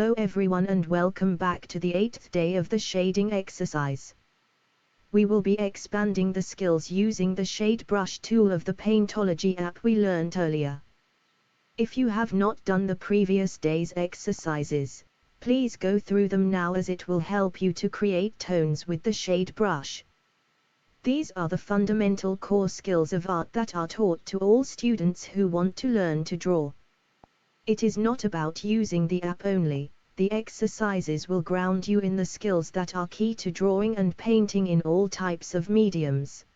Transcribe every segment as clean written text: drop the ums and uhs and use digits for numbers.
Hello everyone and welcome back to the 8th day of the shading exercise. We will be expanding the skills using the shade brush tool of the Paintology app we learned earlier. If you have not done the previous day's exercises, please go through them now as it will help you to create tones with the shade brush. These are the fundamental core skills of art that are taught to all students who want to learn to draw. It is not about using the app only, the exercises will ground you in the skills that are key to drawing and painting in all types of mediums.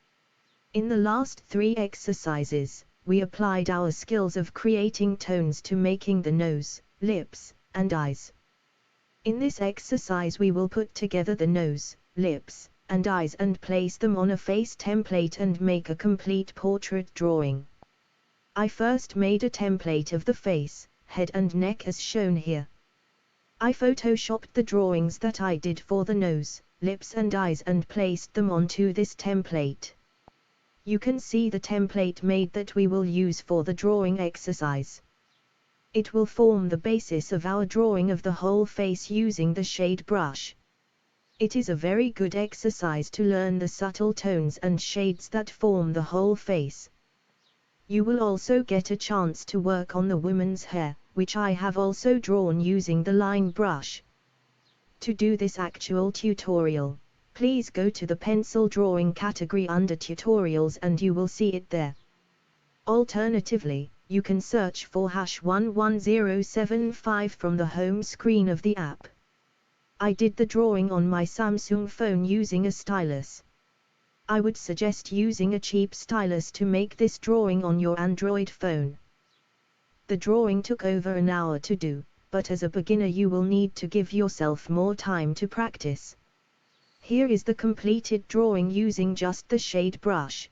In the last 3 exercises, we applied our skills of creating tones to making the nose, lips, and eyes. In this exercise we will put together the nose, lips, and eyes and place them on a face template and make a complete portrait drawing. I first made a template of the face, head and neck as shown here. I photoshopped the drawings that I did for the nose, lips and eyes and placed them onto this template. You can see the template made that we will use for the drawing exercise. It will form the basis of our drawing of the whole face using the shade brush. It is a very good exercise to learn the subtle tones and shades that form the whole face. You will also get a chance to work on the woman's hair, which I have also drawn using the line brush. To do this actual tutorial, please go to the pencil drawing category under tutorials and you will see it there. Alternatively, you can search for #11075 from the home screen of the app. I did the drawing on my Samsung phone using a stylus. I would suggest using a cheap stylus to make this drawing on your Android phone. The drawing took over an hour to do, but as a beginner you will need to give yourself more time to practice. Here is the completed drawing using just the shade brush.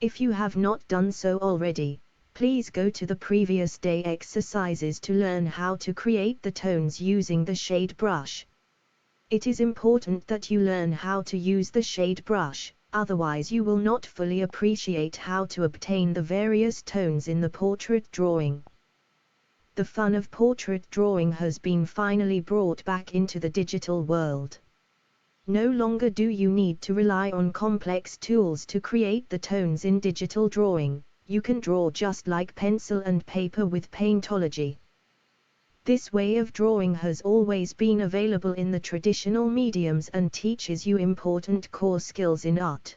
If you have not done so already, please go to the previous day exercises to learn how to create the tones using the shade brush. It is important that you learn how to use the shade brush, otherwise you will not fully appreciate how to obtain the various tones in the portrait drawing. The fun of portrait drawing has been finally brought back into the digital world. No longer do you need to rely on complex tools to create the tones in digital drawing, you can draw just like pencil and paper with Paintology. This way of drawing has always been available in the traditional mediums and teaches you important core skills in art.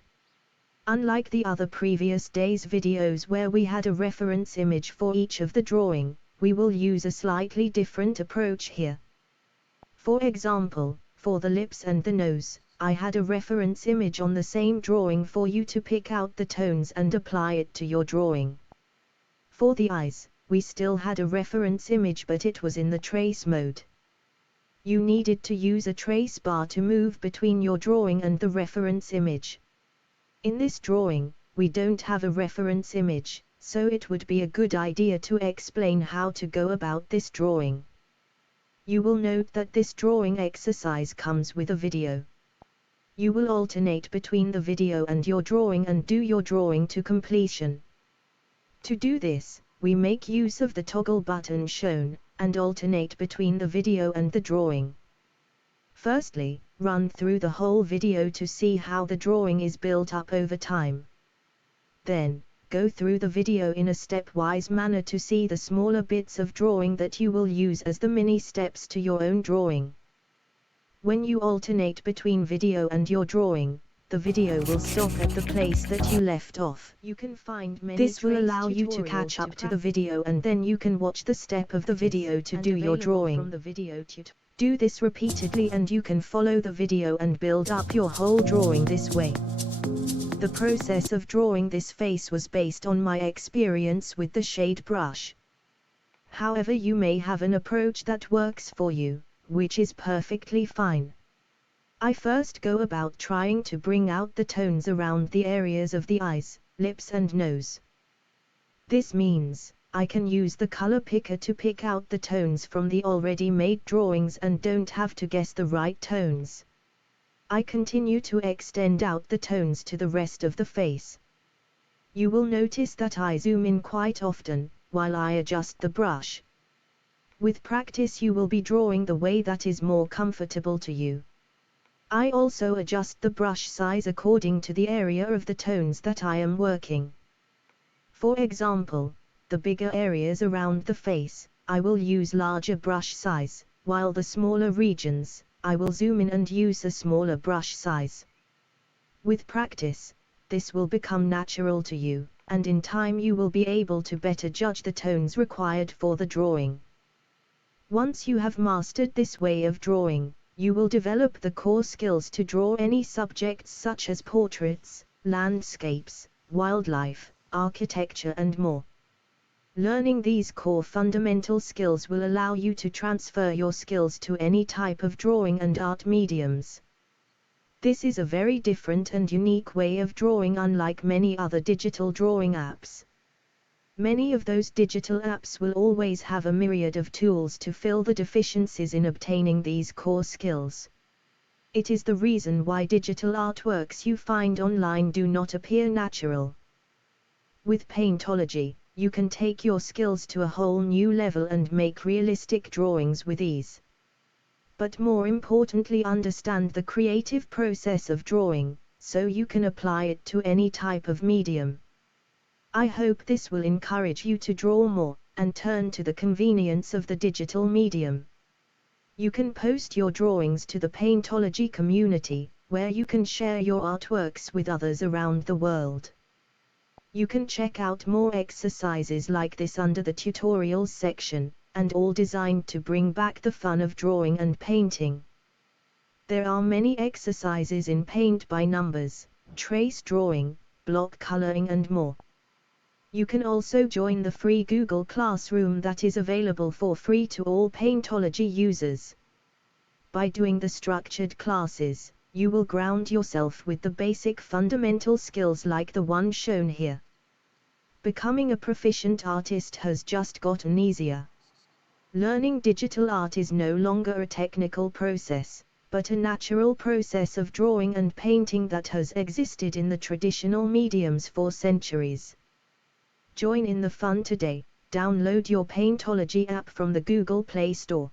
Unlike the other previous days' videos where we had a reference image for each of the drawing, we will use a slightly different approach here. For example, for the lips and the nose, I had a reference image on the same drawing for you to pick out the tones and apply it to your drawing. For the eyes, we still had a reference image but it was in the trace mode. You needed to use a trace bar to move between your drawing and the reference image. In this drawing, we don't have a reference image, so it would be a good idea to explain how to go about this drawing. You will note that this drawing exercise comes with a video. You will alternate between the video and your drawing and do your drawing to completion. To do this, we make use of the toggle button shown, and alternate between the video and the drawing. Firstly, run through the whole video to see how the drawing is built up over time. Then, go through the video in a stepwise manner to see the smaller bits of drawing that you will use as the mini steps to your own drawing. When you alternate between video and your drawing, the video will stop at the place that you left off. You can find many This will allow you to catch up to the video and then you can watch the step of the video to do your drawing. Do this repeatedly and you can follow the video and build up your whole drawing this way. The process of drawing this face was based on my experience with the shade brush. However, you may have an approach that works for you, which is perfectly fine. I first go about trying to bring out the tones around the areas of the eyes, lips and nose. This means, I can use the color picker to pick out the tones from the already made drawings and don't have to guess the right tones. I continue to extend out the tones to the rest of the face. You will notice that I zoom in quite often, while I adjust the brush. With practice you will be drawing the way that is more comfortable to you. I also adjust the brush size according to the area of the tones that I am working. For example, the bigger areas around the face, I will use larger brush size, while the smaller regions, I will zoom in and use a smaller brush size. With practice, this will become natural to you, and in time you will be able to better judge the tones required for the drawing. Once you have mastered this way of drawing, you will develop the core skills to draw any subjects such as portraits, landscapes, wildlife, architecture and more. Learning these core fundamental skills will allow you to transfer your skills to any type of drawing and art mediums. This is a very different and unique way of drawing, unlike many other digital drawing apps. Many of those digital apps will always have a myriad of tools to fill the deficiencies in obtaining these core skills. It is the reason why digital artworks you find online do not appear natural. With Paintology, you can take your skills to a whole new level and make realistic drawings with ease. But more importantly, understand the creative process of drawing, so you can apply it to any type of medium. I hope this will encourage you to draw more, and turn to the convenience of the digital medium. You can post your drawings to the Paintology community, where you can share your artworks with others around the world. You can check out more exercises like this under the tutorials section, and all designed to bring back the fun of drawing and painting. There are many exercises in paint by numbers, trace drawing, block coloring and more. You can also join the free Google Classroom that is available for free to all Paintology users. By doing the structured classes, you will ground yourself with the basic fundamental skills like the one shown here. Becoming a proficient artist has just gotten easier. Learning digital art is no longer a technical process, but a natural process of drawing and painting that has existed in the traditional mediums for centuries. Join in the fun today. Download your Paintology app from the Google Play Store.